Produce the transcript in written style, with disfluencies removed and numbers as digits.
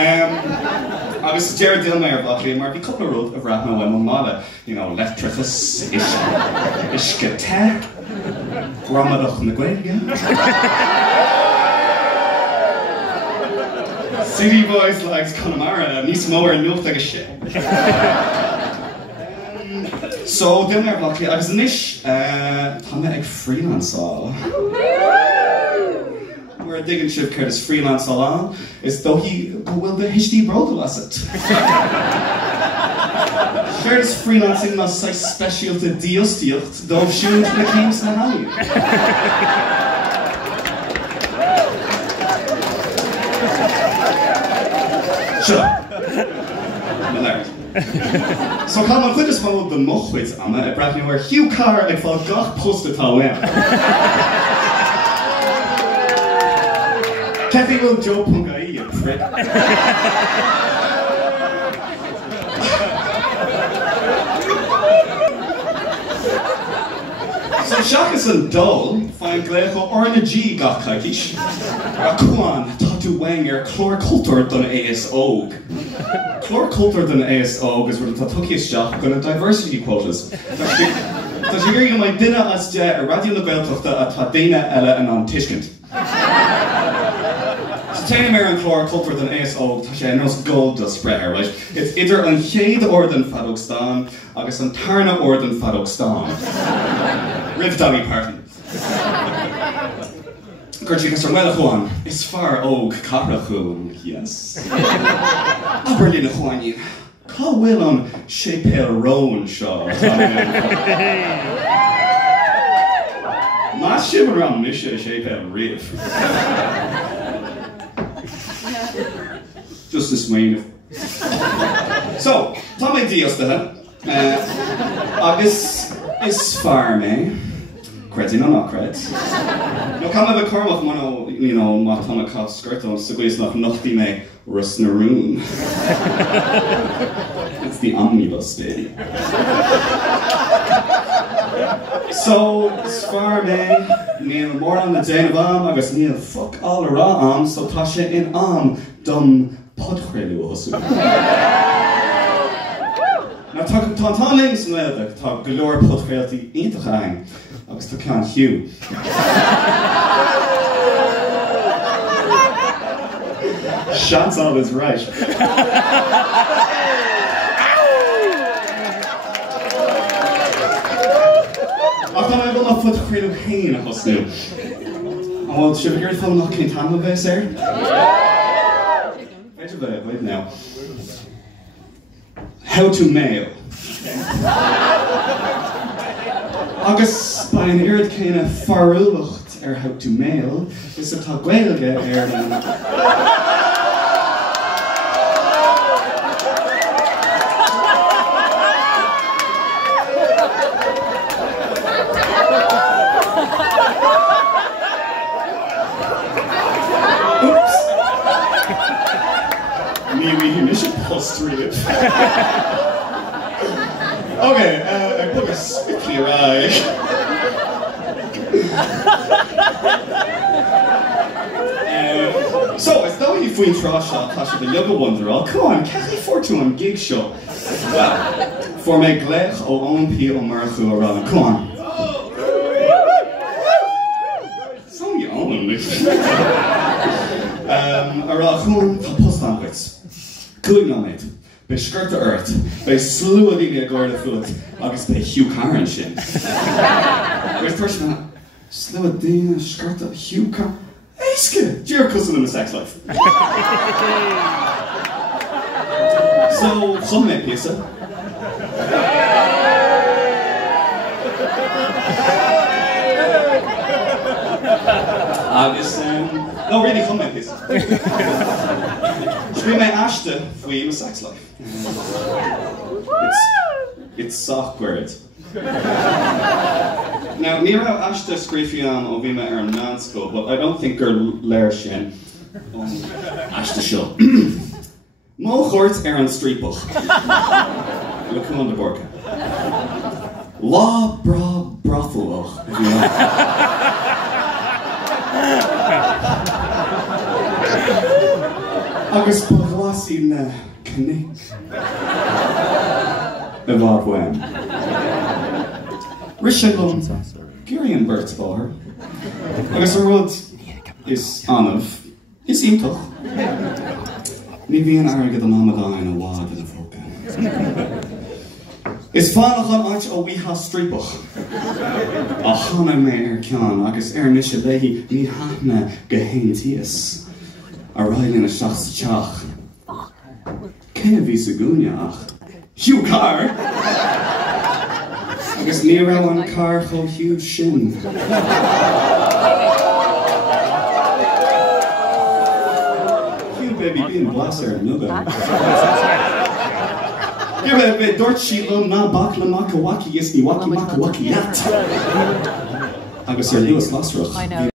Agus Jared Dilmeyer Buckley mar bhí couple rud a bhreathna bhfuil mála, leictrachas, iscate, gramadach na Gaeilge. City boys likes Connemara, níos mór nuacht ag a shit. So, Dilmeyer Buckley, agus inis, tá mé ag freelanceáil. We're digging ship Curtis freelance along is though he will the history brother was it. Curtis freelancing must say special to deal steal though shoot the games na high. Shut up. So come on, just follow the mochwit on it, brand new where Hugh Carr like for gach posted how Kathy will Joe Pungai, you prick. So Shachas and Dole find Glecho Orna G got Kakish. Cúán, Tatu Wanger, Chlorculture than ASO. Chlorculture than ASO is where the Tatuki's Shach going to diversity quotas. Does you hear my dinner as a radio Nobel of the Tadena Ella and on Tishkent? Táim ar an chlorculture den ASO tá sé nos gold do spreair, right? It's idir an chéad ordan Fadógstán agus an tarna ordan Fadógstán. Rib Dolly Party. Gurtí gus ar mela Cúán, is far óg cara chuún, yes. Aberlín a Cúáin, cá bhfuil an sépéal rón seo. Má sibh ram is sé sépéal riamh. Just this main. So, tá mé díos de agus is far me. Credin or not cred. No come have a cormach mono, má tá a cat skirt on so goes nach nochty me rus na rún. It's the omnibus day. So, is far me, níl mór an na déanamh am agus níl fuck all a rá am so tá sé in am dom podchréilú hosú. Now tá links nuad tá golóir podchréiltí iontacha aing agus tá ceann hiú. Chantal is right. Ach tá mé bhfuil na podchréilú hain a hosú. Well, should we hear from Lucky Tamma base there? Wait now. How to mail. Agus by an irid kind of farúlacht how to mail is a tá Gaeilge Okay, I put a swiftly right. So, as though you fwyn trasha, tasha the yoga wonder, come on, Cathy Fortune on gig show. Well, for me glech o OMP o Marchu around, come on. So you own me. Arachun, Postan wits. Good night. Be skirt the earth, be slew of the gore the foot, August be Hugh Carr and shit. Where's the person that? Slew of the skirt the Hugh Carr? Eiske! You're a cousin in the sex life. So, come me, pizza. August, no, really, come me, pizza. Should we make Ashton for you in a sex life? It's awkward. Now, near Ashton Screefian or Vima are Nansko, but I don't think they're Larishin. Ashton show. Mo Horts Aaron Streetbuch. Look him on the Búrca. La Bra Brothel, if you like. Agus Bogla Gwasi na cynnig. Y fod wen. Rishagum, Girion Bert's bar. Agus yr rwyd is anaf, is imtoch. Ni fi yn argyd yn amadain o wad yn y ffocin. Is fanach an ait o wiha stripoch. A hana me cian agus nisha lehi ni hana gehein tias. A railin a shachs chach. Kenna vi saguniach. Hugh car! Agus ni raw an car cho Hugh shin. Hugh baby bin blaser nuga. Give it a bit dorchi lum na bakla maka waki yes ni waki maka waki yat. Agus Lewis Lasroch.